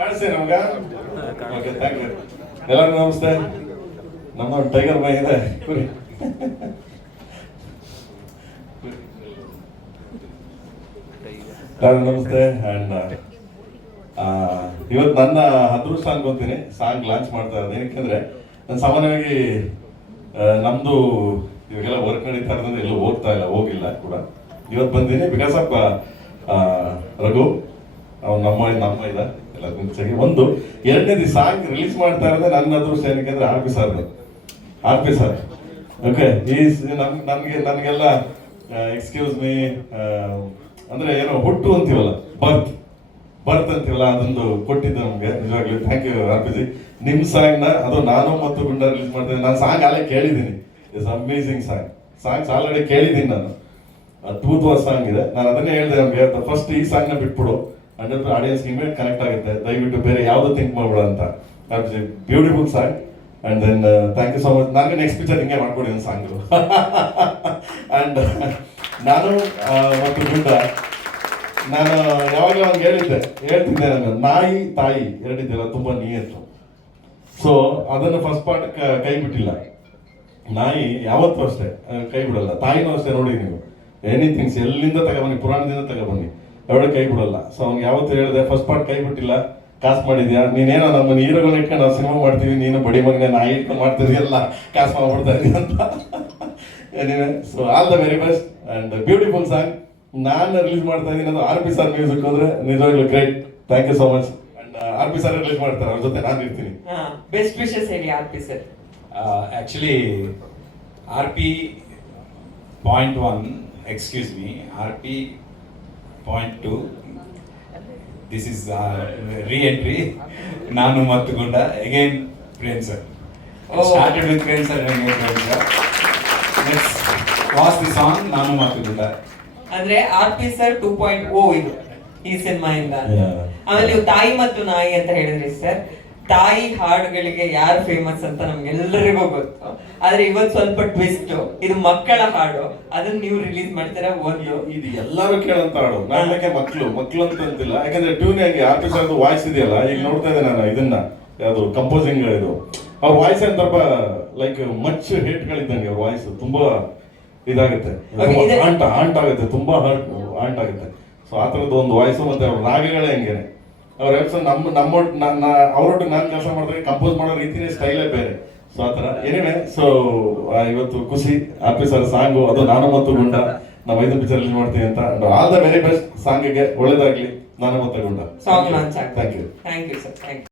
ಕಾಣಿಸ್ತೆ ನಮ್ಗ? ಎಲ್ಲರಿಗೂ ನಮಸ್ತೆ. ನಮ್ಮ ಟೈಗರ್ ಬಾಯ್ ಇದೆ. ಕುರಿ. ನಮಸ್ತೆ. ಅಂಡ್ ಇವತ್ತು ನನ್ನ ಸಾಂಗ್ ಅನ್ಕೊಂತೀನಿ ಸಾಂಗ್ ಲಾಂಚ್ ಮಾಡ್ತಾ ಇರೋದು. ಏನಕ್ಕೆ ನಾನು ಸಾಮಾನ್ಯವಾಗಿ ಆ, ನಮ್ದು ಇವಾಗೆಲ್ಲ ವರ್ಕ್ ನಡೀತಾ ಇರೋದ್ರಿಂದ ಎಲ್ಲೂ ಹೋಗ್ತಾ ಇಲ್ಲ ಹೋಗಿಲ್ಲ ಕೂಡ. ಇವತ್ತು ಬಂದೀನಿ ಬಿಕಾಸ್ ಆಫ್ ರಘು. ಅವ್ನು ನಮ್ಮ ನಮ್ಮ ಇದ. ಸರಿ ಒಂದು ಎರಡನೇದು ಸಾಂಗ್ ರಿಲೀಸ್ ಮಾಡ್ತಾ ಇರೋದೇ ನನ್ನ ಅದೃಷ್ಟ ಏನಕ್ಕೆ ಅಂದ್ರೆ R P sir RP sir okay ಈ ನಮ್ ನನಗೆ ನನಗೆಲ್ಲ ಎಕ್ಸ್ಕ್ಯೂಸ್ ಮೀ ಅಂದ್ರೆ ಏನೋ ಹುಟ್ಟು ಅಂತೀವಲ್ಲ ಬರ್ತ್ ಬರ್ತ್ ಅಂತೀವಲ್ಲ, ಅದೊಂದು ಕೊಟ್ಟಿದ್ದು ನಮ್ಗೆ, ನಿಜವಾಗ್ಲೂ. Thank you R P ji ನಿಮ್ ಸಾಂಗ್ನ, ಅದು ನಾನು ಮತ್ತು ಗುಂಡ ರಿಲೀಸ್ ಮಾಡ್ತೇನೆ. ನಾನು ಸಾಂಗ್ ಅಲ್ಲೇ ಕೇಳಿದ್ದೀನಿ. It's amazing song songs already ಕೇಳಿದ್ದೀನಿ ನಾನು. ಅದ್ಭುತವಾದ ಸಾಂಗ್ ಇದೆ. ನಾನು ಅದನ್ನೇ ಹೇಳಿದೆ ನಮಗೆ ಫಸ್ಟ್ ಈ ಸಾಂಗ್ನ ಬಿಟ್ಬಿಡು. ಹಂಡ್ರೆಡ್ ಆಡಿಯನ್ಸ್ ಇಮೇಟ್ ಕನೆಕ್ಟ್ ಆಗುತ್ತೆ. ದಯವಿಟ್ಟು ಬೇರೆ ಯಾವುದು ಥಿಂಕ್ ಮಾಡಬೇಡ ಅಂತ. Beautiful song and then thank you so much ನನಗೆ ನೆಕ್ಸ್ಟ್ ಪಿಕ್ಚರ್ ಹಿಂಗೆ ಮಾಡ್ಕೊಡಿದ್ದೀನಿ ಸಾಂಗ್ ಅಂಡ್ ನಾನು ಮತ್ತು ಗುಡ್ಡ ನಾನು ಯಾವಾಗಲೂ ಅವ್ನಿಗೆ ಹೇಳಿದ್ದೆ, ಹೇಳ್ತಿದ್ದೆ ನಾನು, ನಾಯಿ, ತಾಯಿ ಎರಡಿದ್ದೆಲ್ಲ ತುಂಬ ನಿಯತ್ತು ಸೊ ಅದನ್ನು ಫಸ್ಟ್ ಪಾರ್ಟ್ ಕೈ ಬಿಟ್ಟಿಲ್ಲ. ನಾಯಿ ಯಾವತ್ತೂ ಅಷ್ಟೇ ಕೈ ಬಿಡಲ್ಲ. ತಾಯಿನೂ ಅಷ್ಟೇ, ನೋಡಿ ನೀವು. ಎನಿಥಿಂಗ್ಸ್ ಎಲ್ಲಿಂದ ತಗೊಬನ್ನಿ, ಪುರಾಣದಿಂದ ತಗೊಬನ್ನಿ. ಎರಡು ಕೈ ಬಿಡಲ್ಲ. ಸೊ ಅವ್ನಿಗೆ ಯಾವತ್ತು ಹೇಳಿದೆ ಫಸ್ಟ್ ಪಾರ್ಟ್ ಕೈ ಬಿಟ್ಟಿಲ್ಲ. ಕಾಸು ಮಾಡಿದ್ಯಾ? ನೀನೇನೋ ನಮ್ಮ ಹೀರೋಗಳನ್ನ ಇಟ್ಕೊಂಡು ನಾವು ಸಿನಿಮಾ ಮಾಡ್ತೀವಿ. ನೀನು ಬಡಿ ಮಗನೇ ನಾಯಿ ಇಟ್ಕೊಂಡು ಮಾಡ್ತಿದ್ಯಲ್ಲ ಕಾಸು ಮಾಡ್ಬಿಡ್ತಾ ಇದೀಯ ಅಂತ. Anyway so all the very best and beautiful song ನಾನು ರಿಲೀಸ್ ಮಾಡ್ತಾ ಇದ್ದೀನಿ ಅದು ಆರ್ ಪಿ ಸರ್ ಮ್ಯೂಸಿಕ್ ಅಂದ್ರೆ ನಿಜವಾಗ್ಲೂ great thank you so much and R P sir release ಮಾಡ್ತಾರೆ ಅವ್ರ ಜೊತೆ ನಾನು ಇರ್ತೀನಿ. ಬೆಸ್ಟ್ ವಿಶಸ್ ಹೇಳಿ R P sir actually R P point one excuse me R P point two this is re entry Nanu Mattu Gunda again Prem sir. Started with Prem sir was the song Nanu Mattu Gunda ಅಂದ್ರೆ R P sir two point O ಇದು. ಈ cinema ಇಂದ ಆಮೇಲೆ ನೀವು ತಾಯಿ ಮತ್ತು ನಾಯಿ ಅಂತ ಹೇಳಿದ್ರಿ ಸರ್ ತಾಯಿ ಹಾಡುಗಳಿಗೆ ಯಾರು ಫೇಮಸ್ ಅಂತ ನಮ್ಗೆಲ್ಲರಿಗೂ ಗೊತ್ತು. ಆದ್ರೆ ಇವತ್ತು ಸ್ವಲ್ಪ ಟ್ವಿಸ್ಟ್ ಇದು ಮಕ್ಕಳ ಹಾಡು. ಅದನ್ನ ನೀವು ರಿಲೀಸ್ ಮಾಡ್ತೀರಾ ಒಂದು ಇದು ಎಲ್ಲರೂ ಕೇಳಂತ ಹಾಡು. ನಾಳೆ ಮಕ್ಳು? ಮಕ್ಳು ಅಂತ ಅಂತಿಲ್ಲ. ಯಾಕಂದ್ರೆ ಟ್ಯೂನ್ ಆಗಿ ಆರ್ಟಿಸ್ಟ್ ವಾಯ್ಸ್ ಇದೆಯಲ್ಲ ಈಗ ನೋಡ್ತಾ ಇದ್ದೆ ನಾನು ಇದನ್ನ. ಯಾವುದು ಕಂಪೋಸಿಂಗ್ ಇದು. ಅವ್ರ ವಾಯ್ಸ್ ಸ್ವಲ್ಪ ಲೈಕ್ ಮಚ್ ಹೇಟ್ಗಳಿದ್ದಂಗೆ ಅವ್ರ ವಾಯ್ಸ್ ತುಂಬಾ ಇದಾಗುತ್ತೆ. ಆಂಟ ಆಂಟ್ ಆಗುತ್ತೆ. ತುಂಬಾ ಹರ್ಟ್ ಆಂಟ್ ಆಗುತ್ತೆ. ಸೊ ಆ ಥರದ್ದು ಒಂದು ವಾಯ್ಸು ಮತ್ತೆ ಅವ್ರ ರಾಗಗಳೇ ಹಂಗೇನೆ. ಅವ್ರ ಹೆಸರು ನಮ್ಮ ನಮ್ಮ ಅವರೊಟ್ಟು ನಾನು ಕೆಲಸ ಮಾಡಿದ್ರೆ ಕಂಪೋಸ್ ಮಾಡೋ ರೀತಿನೇ ಸ್ಟೈಲೇ ಬೇರೆ. ಸೊ ಆತರ ಥರ. ಏನಿವೆ ಸೊ ಇವತ್ತು ಖುಷಿ ಹ್ಯಾಪಿ ಸರ್ ಸಾಂಗು ಅದು ನಾನು ಮತ್ತು ಗುಂಡ. ನಾವು ಐದು ಪಿಕ್ಚರ್ ರಿಲೀಸ್ ಮಾಡ್ತೀವಿ ಅಂತ. ಆಲ್ ದ ವೆರಿ ಬೆಸ್ಟ್ ಸಾಂಗಿಗೆ ಒಳ್ಳೇದಾಗ್ಲಿ. Nanu Mattu Gunda. Thank you thank you sir thank you